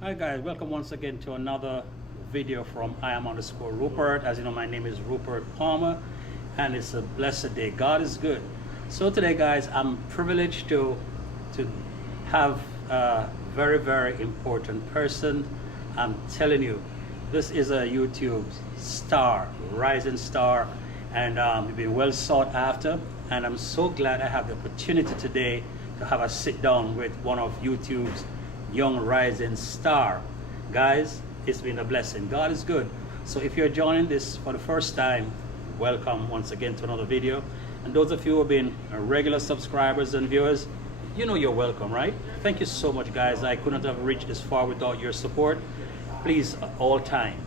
Hi guys, welcome once again to another video from I am_Rupert. As you know, my name is Rupert Palmer and it's a blessed day. God is good. So today guys, I'm privileged to have a very important person. I'm telling you, this is a YouTube star, rising star, and you've been well sought after, and I'm so glad I have the opportunity today to have a sit down with one of YouTube's young rising star. Guys, it's been a blessing. God is good. So if you're joining this for the first time, welcome once again to another video. And those of you who have been regular subscribers and viewers, you know you're welcome, right? Thank you so much guys. I couldn't have reached this far without your support. Please, all time,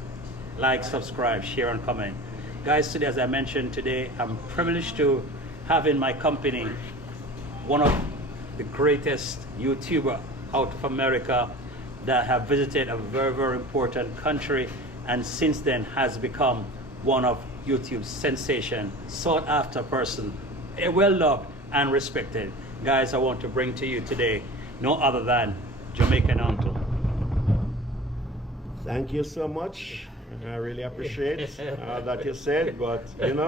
like, subscribe, share and comment. Guys, today, as I mentioned today, I'm privileged to have in my company one of the greatest YouTuber out of America that have visited a very important country, and since then has become one of YouTube's sensation, sought after person, well loved and respected. Guys, I want to bring to you today no other than Jamaican Uncle. Thank you so much. I really appreciate that you said, but you know,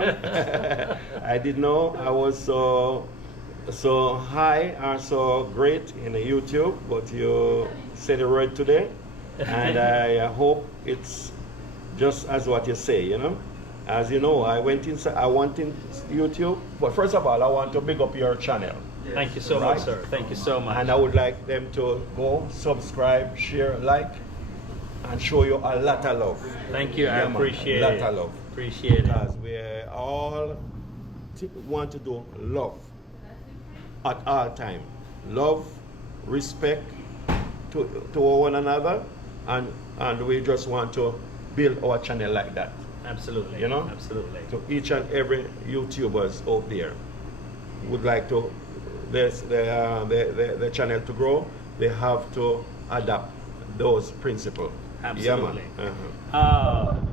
I didn't know I was so high or so great in the YouTube, but you said it right today, and I hope it's just as what you say, you know. As you know, I went inside, I want in YouTube, but first of all, I want to big up your channel. Thank you so much, sir. Thank you so much. And I would like them to go, subscribe, share, like, and show you a lot of love. Thank you, I appreciate it. A lot of love. Appreciate it. Because we all want to do love at all time. Love, respect to one another, and we just want to build our channel like that. Absolutely. You know? Absolutely. To each and every YouTubers out there would like to the channel to grow, they have to adapt those principles. Absolutely. Yeah, man.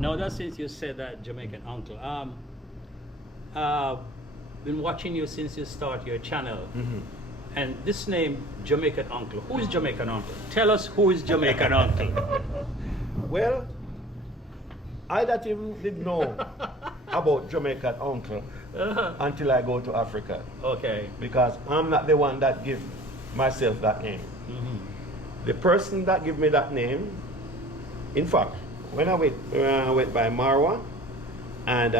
Now that since you said that, Jamaican Uncle, been watching you since you start your channel, and this name Jamaican Uncle, who is Jamaican Uncle? Tell us who is Jamaican Uncle. Well, I don't even did know about Jamaican Uncle until I go to Africa. Okay. Because I'm not the one that give myself that name. The person that give me that name, in fact, when I went by Marwa, and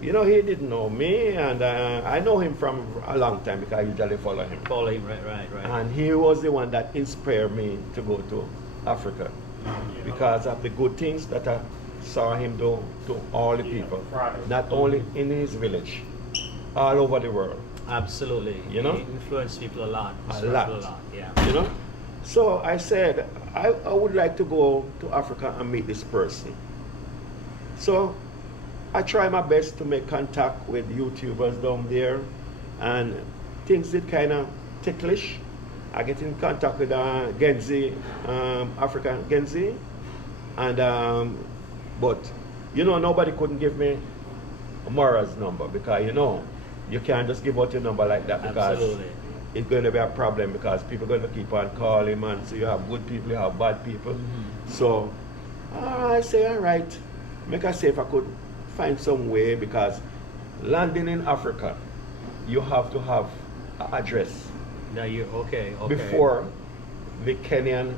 you know, he didn't know me, and I know him from a long time because I usually follow him. Follow him, right. And he was the one that inspired me to go to Africa because of the good things that I saw him do to all the people, not only in his village, all over the world. Absolutely. You know? He influenced people a lot. A lot. Yeah. You know? So I said, I would like to go to Africa and meet this person. So I try my best to make contact with YouTubers down there, and things did kind of ticklish. I get in contact with Genzi, African Genzi, and but you know, nobody couldn't give me Mara's number, because you know, you can't just give out your number like that, because Absolutely. it's going to be a problem, because people are going to keep on calling, man. So you have good people, you have bad people. So I say, all right, make I say if I could find some way, because landing in Africa, you have to have an address. Now you okay. Before the Kenyan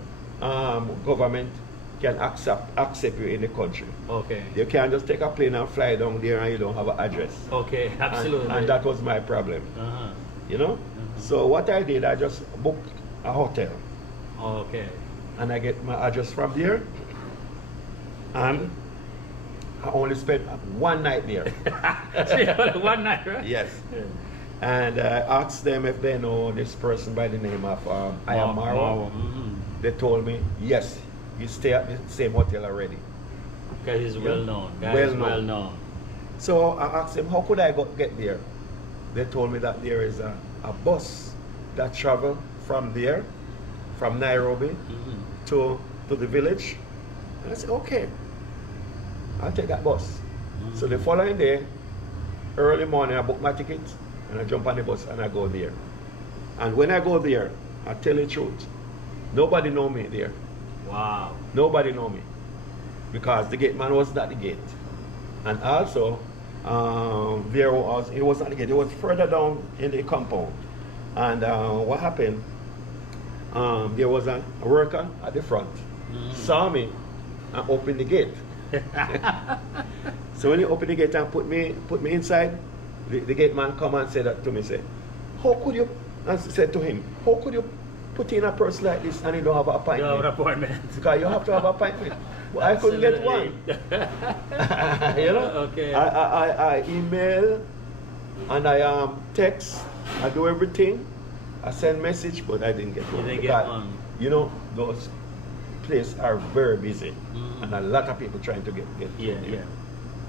government can accept you in the country. Okay. You can't just take a plane and fly down there and you don't have an address. Okay, absolutely. And that was my problem. You know? So what I did, I just booked a hotel. Okay. And I get my address from there. And I only spent one night there. One night, right? Yes. And I asked them if they know this person by the name of I am Marwa. They told me, yes, you stay at the same hotel already. Because he's well known. Well known. So I asked them, how could I get there? They told me that there is a bus that travel from there, from Nairobi to the village. And I said, okay, I'll take that bus. So the following day, early morning, I book my ticket and I jump on the bus and I go there. And when I go there, I tell you the truth, nobody know me there. Wow. Nobody know me because the gate man was at the gate, and also it was not the gate. It was further down in the compound, and what happened? There was a worker at the front, saw me, and opened the gate. So when he opened the gate and put me inside, the gate man come and said that to me. Say, how could you? I said to him, how could you put in a person like this and you don't have an appointment? No appointment. Because you have to have an appointment. Well, I couldn't get one. You know? Okay. I email and I text. I do everything. I send message, but I didn't get one. You didn't get one. You know, those places are very busy, and a lot of people trying to get Yeah, through yeah. there.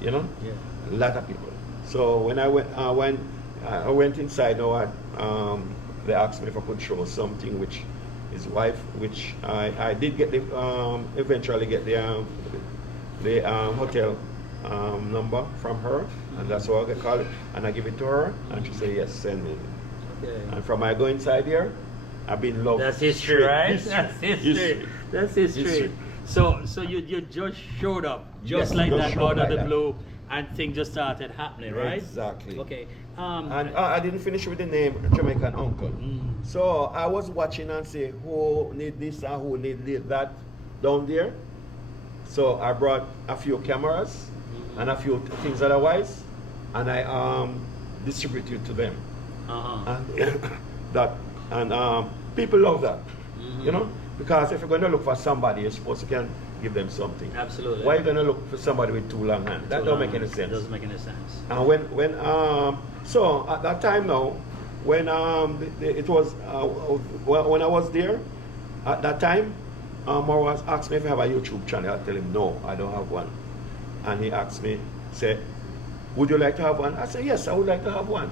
You know, Yeah. a lot of people. So when I went inside, they asked me if I could show something, which his wife, which I did get eventually get the hotel number from her, and that's how I call it, and I give it to her, and she said yes, send me. Okay. And from I go inside here, I've been loved. That's history, right? History. That's history. History. That's history. History. So you just showed up, just Yes, like just that, showed out of like the that. blue, and things just started happening, right? Exactly. Okay. And I didn't finish with the name Jamaican Uncle. So I was watching and say who need this and who need that down there. So I brought a few cameras and a few things otherwise, and I distributed to them. And people love that, you know, because if you're going to look for somebody, you're supposed to can give them something. Absolutely. Why are you going to look for somebody with two long hands? That don't make any sense. It doesn't make any sense. And so at that time now, when it was when I was there, at that time, Morris asked me if I have a YouTube channel. I tell him no, I don't have one. And he asked me, say, would you like to have one? I said yes, I would like to have one.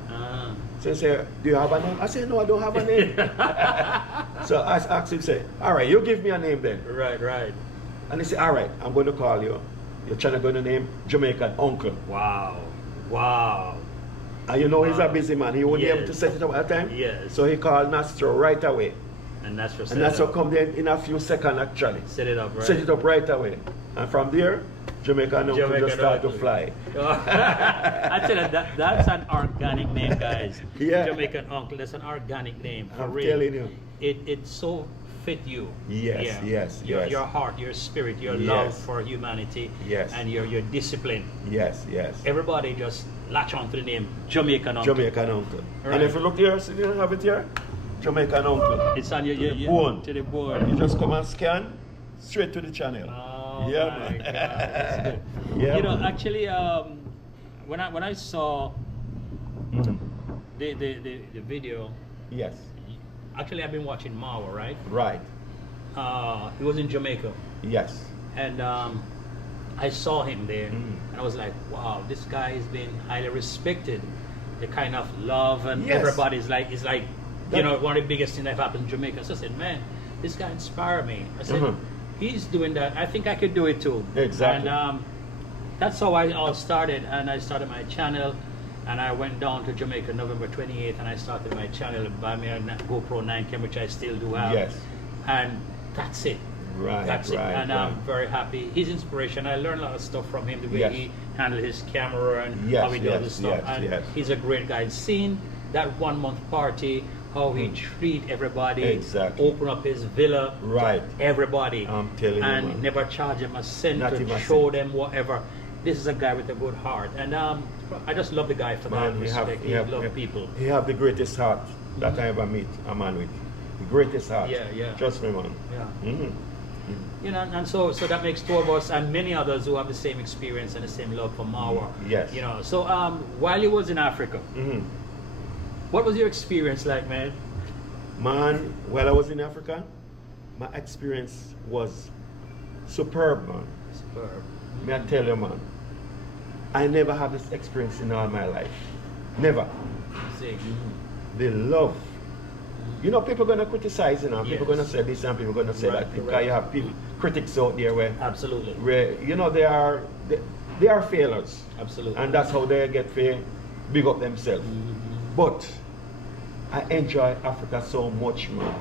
So he said, do you have a name? I said no, I don't have a name. So I asked him, say, all right, you give me a name then. Right. And he said, all right, I'm going to call you. Your channel going to name Jamaican Uncle. Wow. And you know he's a busy man. He won't be able to Yes. set it up at a time. Yes. So he called Nastro right away. And that's for And that's what come there in a few seconds actually. Set it up, right? Set it up right away. And from there, Jamaican Uncle just start to fly. I tell you, that's an organic name, guys. Yeah. Jamaican Uncle, that's an organic name. For I'm real. telling you. It so fit you. Yes. Your heart, your spirit, your Yes. love for humanity, Yes. and your discipline. Yes. Everybody just latch on to the name Jamaican Uncle. Jamaican Uncle. Right. And if you look here, see you have it here? Jamaican Uncle. It's on your Bone. to the board. You just come and scan straight to the channel. Oh Yeah, my man. God, that's good. Yeah, you know, man. actually, when I saw the video, Yes. actually I've been watching Mawa, right? Right. He was in Jamaica, Yes. and I saw him there, and I was like, wow, this guy has been highly respected. The kind of love and Yes. everybody's like, it's like, you know, one of the biggest things that happened in Jamaica. So I said, man, this guy inspired me. I said, he's doing that. I think I could do it too. Exactly. And that's how I all started. And I started my channel, and I went down to Jamaica November 28th, and I started my channel by me a GoPro 9 camera, which I still do have. Yes. And that's it. Right. That's it. right, And right. I'm very happy. His inspiration. I learned a lot of stuff from him, the way Yes. he handled his camera and Yes, how he does yes, his stuff. yes, and yes. he's a great guy. Seeing that 1 month party, how he treat everybody, Exactly. open up his villa Right. to everybody, I'm telling you, and man. never charge him a cent Not to even a show cent. them whatever. This is a guy with a good heart, and I just love the guy for that Man, respect. He love people. He have the greatest heart that I ever meet a man with. The greatest heart. Yeah. Trust me, man. Yeah. Mhm. You know, and so that makes two of us and many others who have the same experience and the same love for Mawa. Yes. You know, so while you was in Africa, Mhm. what was your experience like, man? Man, while I was in Africa, my experience was superb, man. Superb. May I tell you, man, I never had this experience in all my life. Never. See. The love. You know, people gonna criticize, you know, people Yes. gonna say this and people gonna say Right, that. Because right. you have people, critics out there Absolutely. where you know they are failures. Absolutely. And that's how they get to big up themselves. But I enjoy Africa so much, man.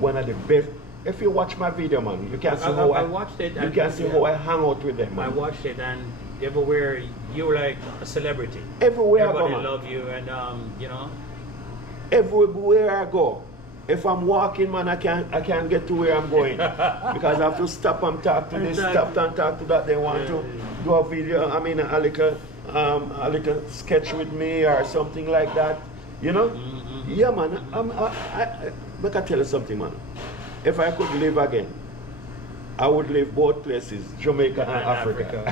One of the best, if you watch my video, man, you can see I watched it. You can see how I hang out with them, man. I watched it, and everywhere you were like a celebrity. Everywhere I go, Everybody man. love you, and you know. Everywhere I go, if I'm walking, man, I can't get to where I'm going because I have to stop and talk to this, stop and talk to that. They want to do a video. I mean, a little sketch with me or something like that. You know? Yeah, man. But I tell you something, man. If I could live again, I would live both places, Jamaica and Africa.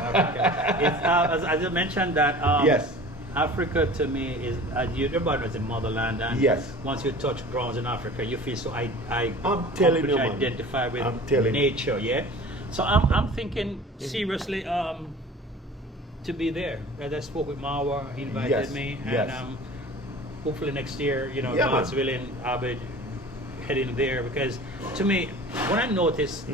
It's, as you mentioned that. Yes. Africa to me is everybody knows the motherland, and yes. Once you touch grounds in Africa, you feel so I'm telling you, man. Identify with I'm telling nature, yeah. So I'm thinking seriously to be there. As I spoke with Marwa, he invited me, and hopefully next year, you know, God's willing, I'll be heading there, because to me, when I noticed,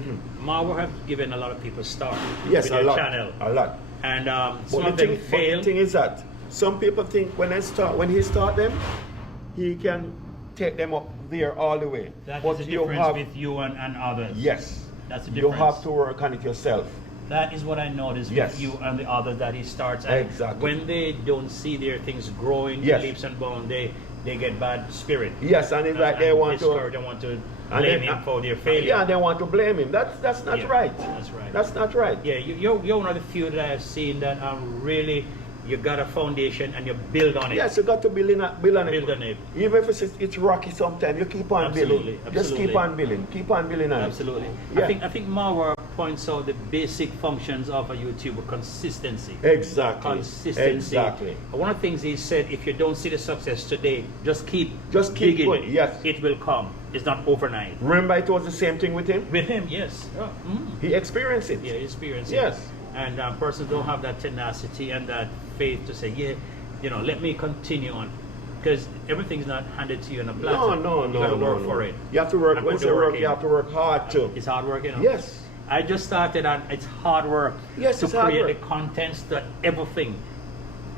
Marwa have given a lot of people start with their channel, a lot, and some of them fail. The thing is that some people think when he start them, he can take them up there all the way. That is the difference with you and others. Yes. That's the difference. You have to work on it yourself. That is what I noticed with you and the others that he starts. And exactly. When they don't see their things growing leaps and bounds, they get bad spirit. Yes, and it's like they want to blame him for their failure. Yeah, they want to blame him. That's not right. That's right. That's not right. Yeah, you're one of the few that I've seen that really. You got a foundation and you build on it. Yes, you got to build on it. Build on it. Even if it's rocky sometimes, you keep on building. Just keep on building. Keep on building on Absolutely. it. Yeah. I think Marwa points out the basic functions of a YouTuber: consistency. Exactly. Consistency. Exactly. One of the things he said: if you don't see the success today, just keep digging. Going. Yes. It will come. It's not overnight. Remember, it was the same thing with him. With him, yes. He experienced it. Yeah, he experienced it. Yes. And persons don't have that tenacity and that faith to say, yeah, you know, let me continue on, because everything's not handed to you in a platter. No. You got to work for it. You have to work. Once you work, you have to work hard too. It's hard work, you know. Yes. I just started, and it's hard work. Yes, to it's hard create work. the contents, to everything.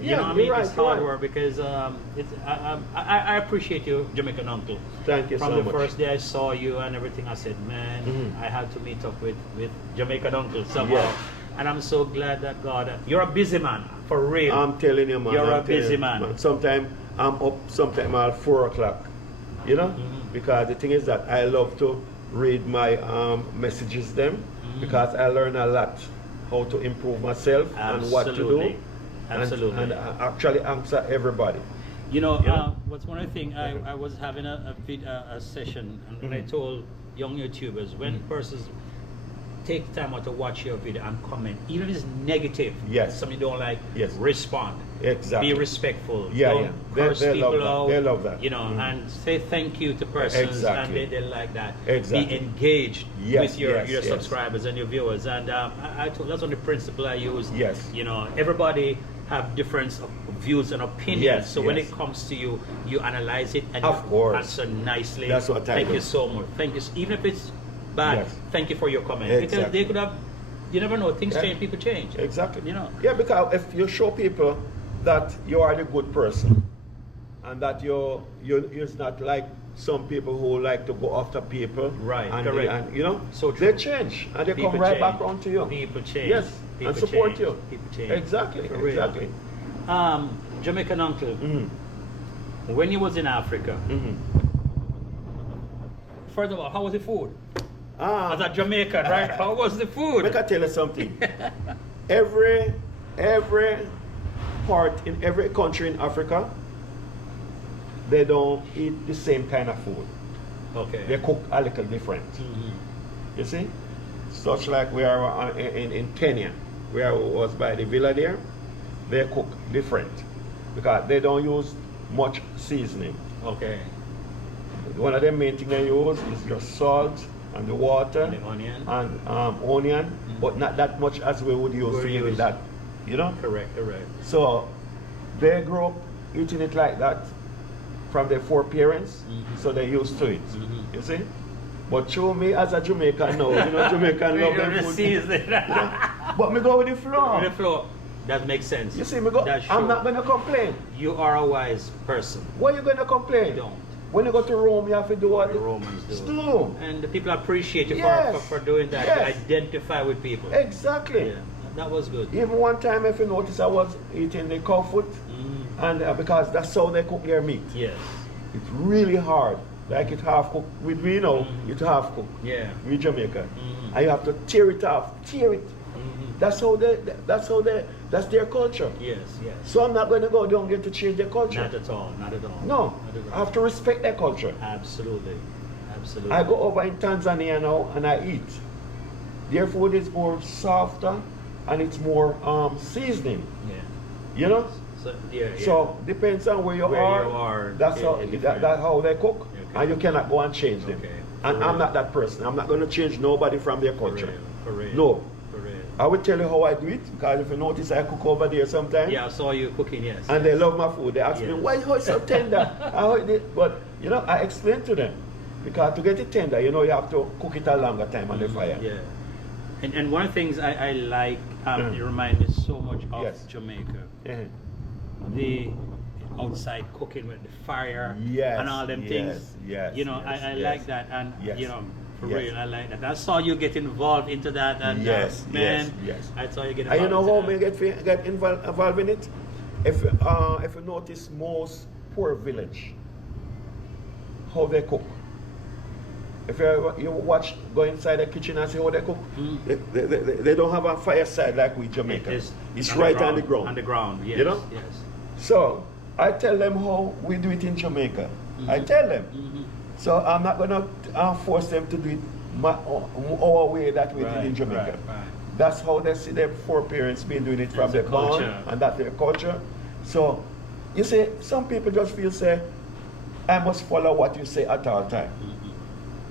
You Yeah, know what I mean? right, it's hard work because I appreciate you, Jamaican Uncle. Thank you so much. From the first day I saw you and everything, I said, man, I had to meet up with Jamaican Uncle somehow. Yeah. And I'm so glad that God, you're a busy man, for real. I'm telling you, man. You're a busy man. Sometimes I'm up, sometimes at 4 o'clock, you know? Because the thing is that I love to read my messages them, because I learn a lot how to improve myself and what to do. Absolutely. And actually answer everybody. You know, what's one of the things, I was having a session, and I told young YouTubers, when persons take time out to watch your video and comment, even if it's negative, something you don't like, respond. Exactly. Be respectful. Yeah, don't curse they people love that. out. They love that. You know, and say thank you to persons, Exactly. and they like that. Exactly. Be engaged with your yes. subscribers and your viewers. And I told, that's one of the principle I use. Yes. You know, everybody have difference of views and opinions. Yes, so when it comes to you, you analyze it and of course. answer nicely. That's what I Thank do. you so much. Thank you. Even if it's bad, thank you for your comment. Exactly. Because they could have, you never know, things change, people change. Exactly. You know. Yeah, because if you show people that you are the good person, and that you're not like some people who like to go after people, right? And correct. and you know, so true. they change and they people come right change. back around to you. People change. Yes, people and support change. you. People change. Exactly. For real. Exactly. Jamaican Uncle, when you was in Africa, first of all, how was the food? As a Jamaican, right? How was the food? Let me tell you something. every part in every country in Africa, they don't eat the same kind of food. Okay. They cook a little different. You see? Such like we are in Kenya, where I was by the villa there, they cook different because they don't use much seasoning. Okay. One of the main things they use is just salt and the water and the onion, onion, but not that much as we would use to give it that, you know? Correct. So they grew up eating it like that from their foreparents, so they're used to it. You see? But show me as a Jamaican now, you know, Jamaican love them food. You know? But me go with the flow. With the flow. That makes sense. You see, me go. I'm not gonna complain. You are a wise person. Why are you gonna complain? Don't. When you go to Rome, you have to do what The Romans do. Stew. And the people appreciate you Yes. for doing that. Yes. You identify with people. Exactly. Yeah, that was good. Even one time, if you notice, I was eating the cow foot, and because that's how they cook their meat. Yes. It's really hard. Like it half cooked. With me, it's half cooked. Yeah. With Jamaica, and you have to tear it off, tear it. That's how they. That's their culture. Yes, yes. So I'm not going to go down there to change their culture. Not at all, not at all. No, Not at I all. have to respect their culture. Absolutely. Absolutely. I go over in Tanzania now and I eat. Their food is more softer and it's more seasoning. Yeah. You know. So, yeah, yeah. So depends on where you Where are. you are, That's yeah, how different. that's how they cook, Okay. and you cannot go and change them. Okay. And For I'm real. not that person. I'm not going to change nobody from their culture. For real. No. For real. I will tell you how I do it, because if you notice, I cook over there sometimes. Yeah, I saw you cooking, yes. And they love my food. They ask me, Yes. why how it's so tender? How it is? But you know, I explain to them, because to get it tender, you know, you have to cook it a longer time on the fire. Yeah. And one of the things I like, you remind me so much of Yes. Jamaica. Mhm. The outside cooking with the fire Yes, and all them yes, things. yes, You know, yes, I yes. like that, and Yes, you know, for yes. real, I like that. I saw you get involved into that, and Yes, man, yes. I saw you get And involved. you know how into me that. get involved in it? If you notice most poor village, how they cook. If you watch, go inside the kitchen and see how they cook, they don't have a fireside like we Jamaica. It's right on the ground. On the ground, yes. You know? Yes. So I tell them how we do it in Jamaica. I tell them. So I'm not gonna force them to do it our way that we did in Jamaica. Right. That's how they see their foreparents been doing it from That's their their born, culture. and that's their culture. So you see, some people just feel say, I must follow what you say at all time.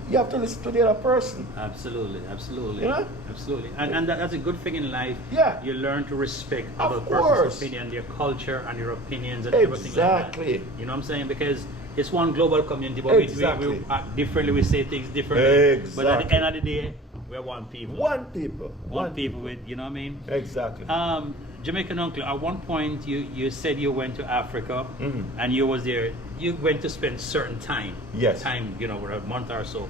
You have to listen to the other person. Absolutely, absolutely. You know? Absolutely. And that's a good thing in life. Yeah. You learn to respect Of other course. person's opinion, their culture and your opinions and everything like Exactly. that. You know what I'm saying? Because it's one global community, but Exactly. we act differently, we say things differently. But at the Exactly. end of the day, we're one people. One people. One people with, you know what I mean? Exactly. Jamaican uncle, at one point you said you went to Africa and you was there, you went to spend certain time. Yes. Time, you know, a month or so.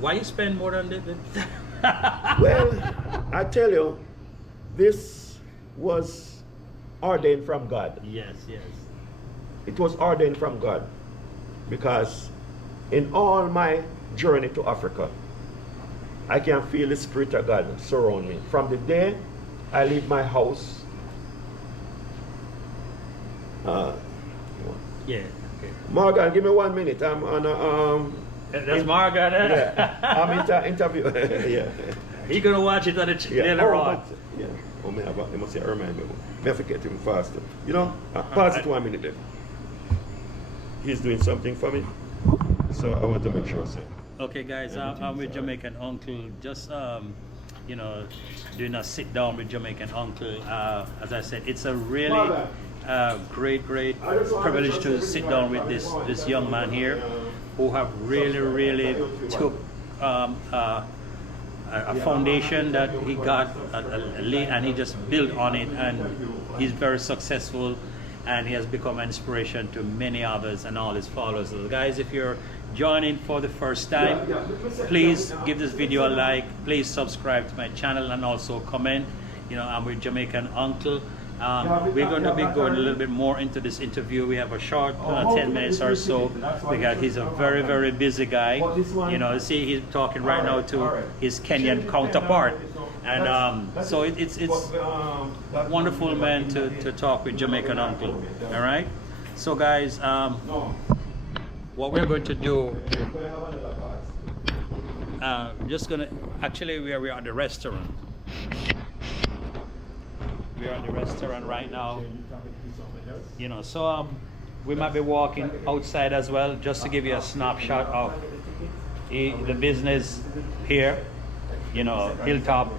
Why you spend more than that? Well, I tell you, this was ordained from God. Yes, yes. It was ordained from God, because in all my journey to Africa, I can feel the Spirit of God surround me. From the day I leave my house, Yeah. Okay. Morgan, give me 1 minute. I'm on a That's Margaret. yeah, I'm interview. Yeah. He gonna watch it on the later on. but, yeah. Oh, me have I must say remind me. Me have to get him faster. You know, pass it 1 minute then. He's doing something for me, so I want to make sure. So. Okay, guys, I'm with Jamaican uncle. Just you know, doing a sit down with Jamaican uncle. As I said, it's a really great privilege to sit down with this young man here, who have really took a foundation that he got laid, and he just built on it, and he's very successful, and he has become an inspiration to many others and all his followers. So guys, if you're joining for the first time, please give this video a like, please subscribe to my channel, and also comment. You know, I'm with Jamaican uncle. We're going to be going a little bit more into this interview. We have a short 10 minutes or so, because he's a very busy guy. You know, see, he's talking right now to his Kenyan counterpart, and so it's wonderful, man, to talk with Jamaican uncle. All right, so guys, what we're going to do, just gonna actually we are at the restaurant. We are at the restaurant right now, you know, so we might be walking outside as well, just to give you a snapshot of the business here, you know, Hilltop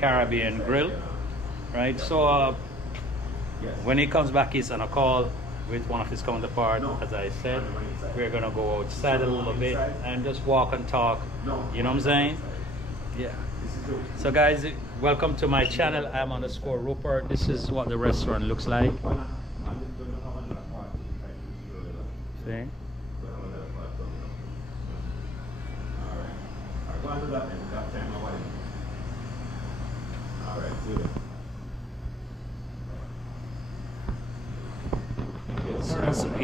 Caribbean Grill, right? So when he comes back, he's on a call with one of his counterparts. As I said, we're gonna go outside a little bit and just walk and talk, you know what I'm saying? Yeah. So guys, welcome to my channel. I'm _Rupert. This is what the restaurant looks like. See? do that and got time or whatever. All right, see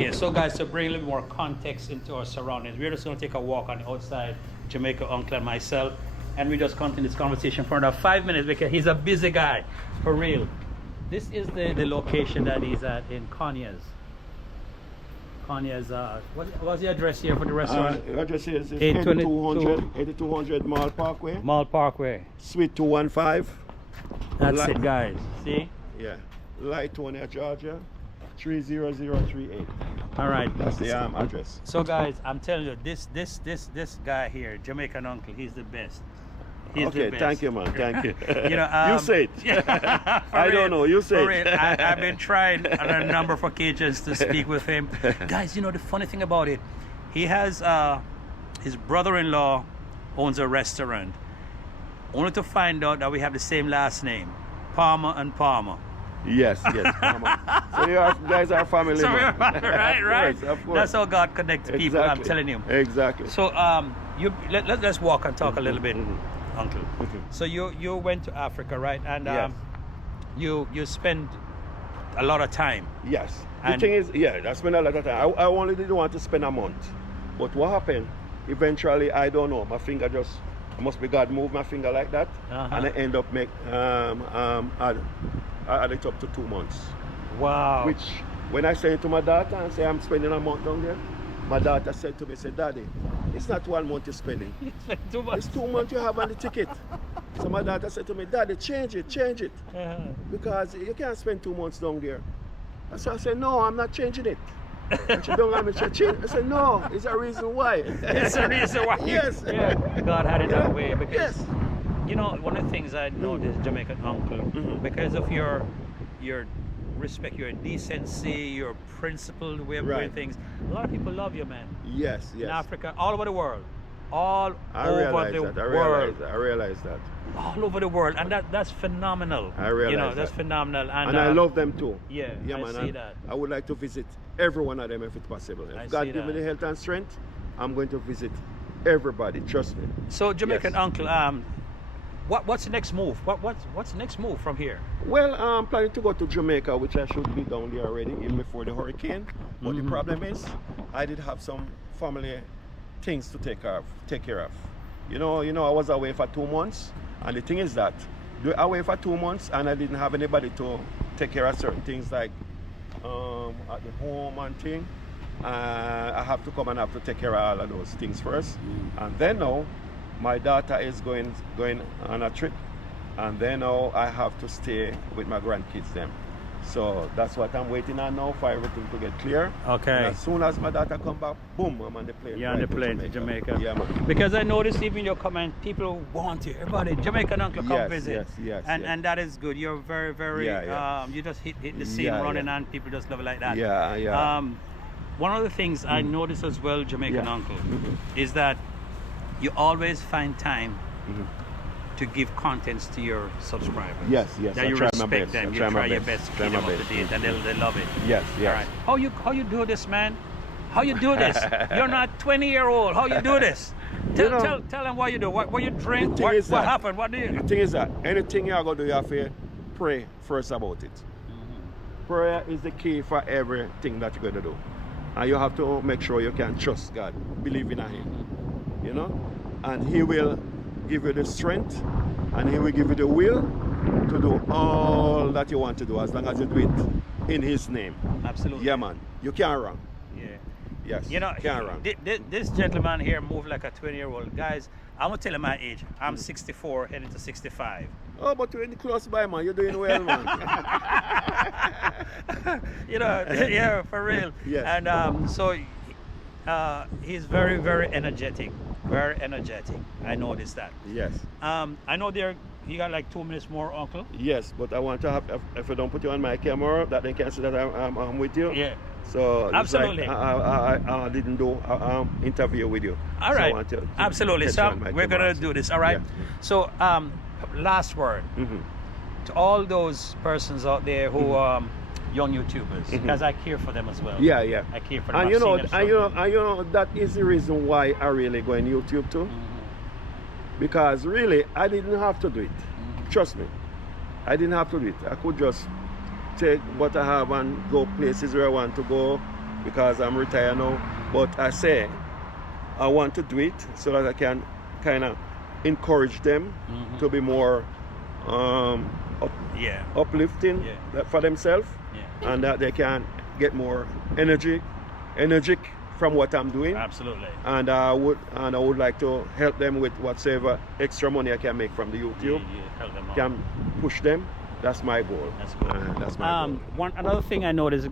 you So guys, to bring a little more context into our surroundings, we're just going to take a walk on the outside, Jamaica Uncle and myself, and we just continue this conversation for another 5 minutes because he's a busy guy, for real. This is the location that he's at in Conyers. Conyers, what's the address here for the restaurant? The address is 8200 Mall Parkway. Mall Parkway. Suite 215. That's it, guys. See? Yeah. Litonia, Georgia. 30038. All right. That's the address. So guys, I'm telling you, this guy here, Jamaican Uncle, he's the best. He's okay, the best. thank you, man. Thank you. You know, you say it. I don't know. You say it. I've been trying on a number of occasions to speak with him. Guys, you know the funny thing about it, he has his brother-in-law owns a restaurant. Only to find out that we have the same last name, Palmer and Palmer. Yes, Palmer. So you guys are family. So man. right. Of course. That's how God connects people. I'm telling you. Exactly. So let's walk and talk a little bit, Uncle. So you went to Africa, right? And yes. you spend a lot of time. Yes. And the thing is, I spent a lot of time. I only didn't want to spend a month. But what happened? Eventually, I don't know. My finger just, it must be God moved my finger like that, and I end up add it up to 2 months. Wow. Which, when I sent it to my daughter and say I'm spending a month down there, my daughter said to me, Daddy, it's not 1 month you're spending. It's 2 months. It's 2 months you have on the ticket. So my daughter said to me, Daddy, change it. Because you can't spend 2 months down there. So I said, no, I'm not changing it. And she don't let me change. I said, no, it's a reason why. It's a reason why. Yes. Yeah. God had it that way because yes. you know, one of the things I noticed, Jamaican Uncle, because of your respect, your decency, your principled way of doing things, a lot of people love you, man. Yes. In Africa, all over the world. I realize that. All over the world, and that's phenomenal. I realize you know, that's that. phenomenal, and I love them too. Yeah, man, I see that. I would like to visit every one of them if it's possible. If God give me the health and strength, I'm going to visit everybody. Trust me. So, Jamaican Uncle, what's the next move? What's the next move from here? Well, I'm planning to go to Jamaica, which I should be down there already, even before the hurricane. But the problem is, I did have some family things to take care of. You know, I was away for 2 months, and the thing is that away for 2 months, and I didn't have anybody to take care of certain things like at the home and thing. I have to come and have to take care of all of those things first, and then now my daughter is going on a trip, and then now I have to stay with my grandkids then. So that's what I'm waiting on now for everything to get clear. Okay. And as soon as my daughter come back, boom, I'm on the plane. You're on the plane to Jamaica. Yeah, man. Because I noticed even your comment, people want you. Everybody, Jamaican Uncle, come visit. Yes. And that is good. You're very, very. You just hit the scene running, and people just love it like that. Yeah. One of the things I noticed as well, Jamaican Uncle, is that you always find time to give contents to your subscribers. Yes. That you respect them. You try your best to keep them up to date, and they love it. Yes. All right. How you do this, man? How you do this? You're not 20-year-old. How you do this? Tell them what you do. What you drink? What happened? What do you? The thing is that anything you're gonna do, you have to pray first about it. Prayer is the key for everything that you're gonna do, and you have to make sure you can trust God, believe in Him. You know, and He will give you the strength, and He will give you the will to do all that you want to do, as long as you do it in His name. Absolutely. Yeah, man. You can't run. Yeah. Yes. You know, can't run. This gentleman here moved like a 20-year-old. Guys, I'm gonna tell you my age. I'm 64, heading to 65. Oh, but you're in the close by, man. You're doing well, man. You know, yeah, for real. Yes. And so he's very, very energetic. Very energetic. I noticed that. Yes. I know you got like 2 minutes more, Uncle. Yes, but I want to have, if I don't put you on my camera, that they can see that I'm with you. Yeah. So absolutely. Like I didn't do interview with you. All right. So I want to absolutely. So we're gonna do this. All right. Yeah. So last word to all those persons out there who young YouTubers, because I care for them as well. Yeah. I care for them. And you know that is the reason why I really go on YouTube too. because really I didn't have to do it. Trust me, I didn't have to do it. I could just take what I have and go places where I want to go because I'm retired now. But I say I want to do it so that I can kind of encourage them to be more uplifting for themselves, and that they can get more energetic from what I'm doing. Absolutely. And I would like to help them with whatever extra money I can make from the YouTube. Help them out. Can push them. That's my goal. That's good. That's my goal. Another thing I noticed,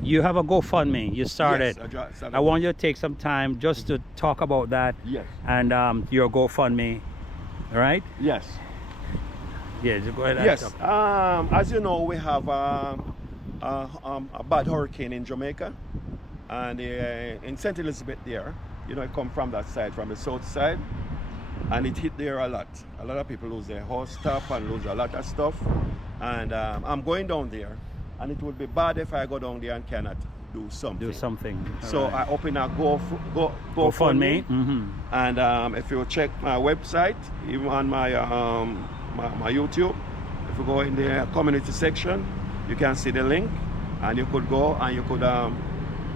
you have a GoFundMe. You started. Yes, I want you to take some time just to talk about that. Yes. And your GoFundMe, right? Yes. Yeah, just go ahead. Yes. As you know, we have a bad hurricane in Jamaica, and in St. Elizabeth there. You know, it come from that side, from the south side, and it hit there a lot. A lot of people lose their house stuff and lose a lot of stuff. And I'm going down there, and it would be bad if I go down there and cannot do something. So I open a GoFundMe, and if you check my website, even on my my YouTube, if you go in the community section, you can see the link, and you could go and you could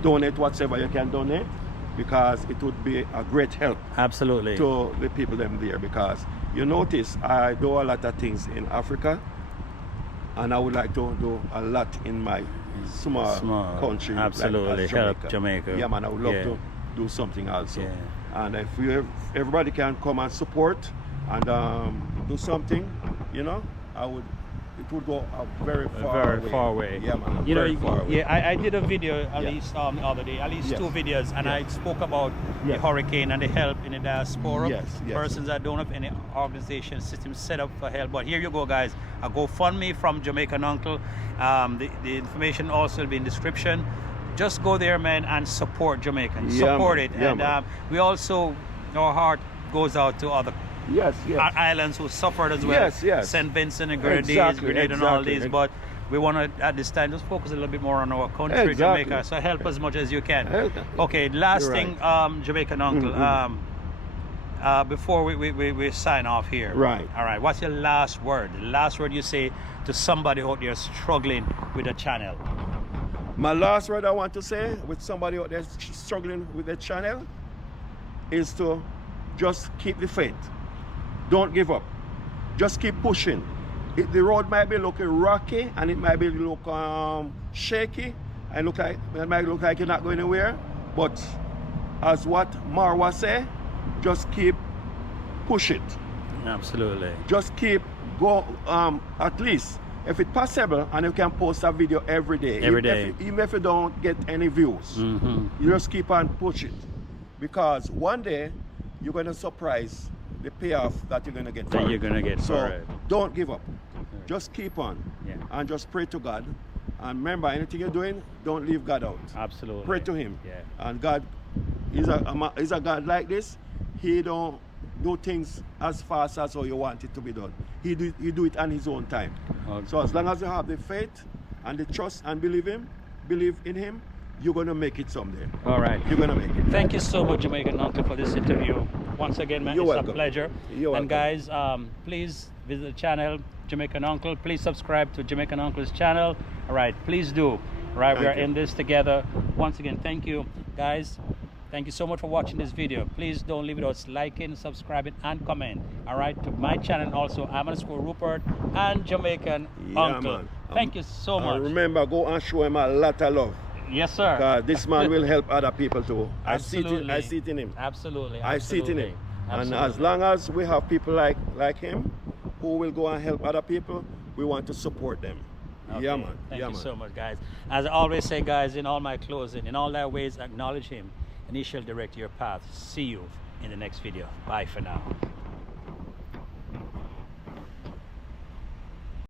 donate whatever you can donate, because it would be a great help. Absolutely. To the people them there, because you notice I do a lot of things in Africa, and I would like to do a lot in my small country. Absolutely. Like help Jamaica. Yeah, man, I would love to do something also. Yeah. And if everybody can come and support and do something, you know, it would go very far away. Yeah, man. You know, far away. I did a video at least the other day, at least 2 videos, and I spoke about the hurricane and the help in the diaspora. Persons that don't have any organization system set up for help. But here you go, guys. A GoFundMe from Jamaican Uncle. The information also will be in the description. Just go there, man, and support Jamaicans. Support it. And we also, our heart goes out to other islands who suffered as well. St. Vincent and Grenadines, Grenada and all these. But we want to, at this time, just focus a little bit more on our country, Jamaica. So help as much as you can. Okay, last thing, Jamaican Uncle, before we sign off here. Right. All right, what's your last word? The last word you say to somebody out there struggling with a channel? My last word I want to say with somebody out there struggling with the channel is to just keep the faith. Don't give up. Just keep pushing. The road might be looking rocky, and it might be look shaky, and it might look like you're not going anywhere. But as what Marwa said, just keep push it. Absolutely. Just keep go. At least if it's possible, and you can post a video every day. Even if you don't get any views, you just keep on push it, because one day you're going to surprise the payoff that you're going to get. So don't give up. Just keep on and just pray to God. And remember, anything you're doing, don't leave God out. Absolutely. Pray to Him. And God is a God like this. He don't do things as fast as how you want it to be done. He do it on His own time. So as long as you have the faith and the trust and believe in Him, you're going to make it someday. All right. You're going to make it. Thank you so much, Jamaican Uncle, for this interview. Once again, man, it's a pleasure. And guys, please visit the channel, Jamaican Uncle. Please subscribe to Jamaican Uncle's channel. All right, please do. All right, we are in this together. Once again, thank you, guys. Thank you so much for watching this video. Please don't leave it without liking, subscribing, and comment. All right, to my channel also, _Rupert and Jamaican Uncle. Man. Thank you so much. Remember, go and show him a lot of love. Yes, sir. Because this man will help other people too. I see it in him. Absolutely. I see it in him. And as long as we have people like him who will go and help other people, we want to support them. Okay. Yeah, man. Thank you so much, guys. As I always say, guys, in all my closing, in all thy ways, acknowledge Him, and He shall direct your path. See you in the next video. Bye for now.